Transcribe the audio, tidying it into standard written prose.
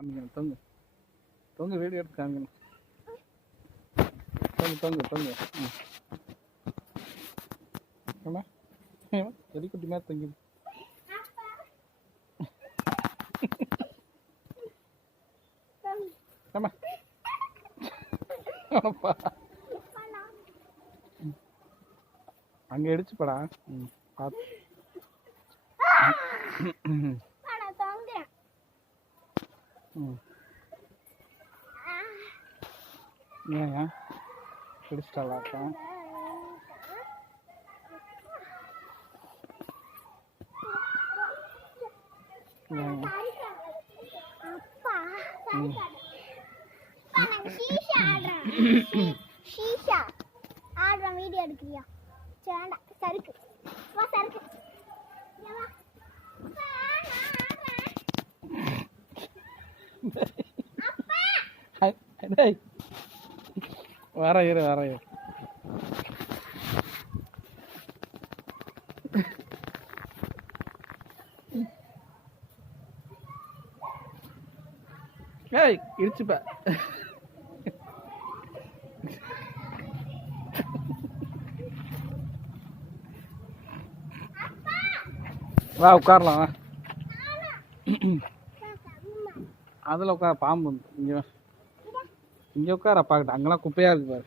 காமிக்கணும். தொங்கு தொங்கு, வீடியோ எடுத்து காமிக்கணும். தொங்கு தொங்கு தொங்கு. ஆமா எலிக்குட்டி மாதிரி தொங்குது. ஆமா அங்க அடிச்சுப்படா. பார்த்து ஏன் பிடிச்சிட்டாலாக்கா? வீடியோ எடுக்கிறியா? சருக்கு சருக்கு வர இரு. ஏய் இடிச்சுப்ப. வா உட்காரலாம். அதில் உட்கார பாம்பு இங்கே உட்கார அப்பாக்கிட்ட. அங்கெல்லாம் குப்பையாக இருக்கு பாரு.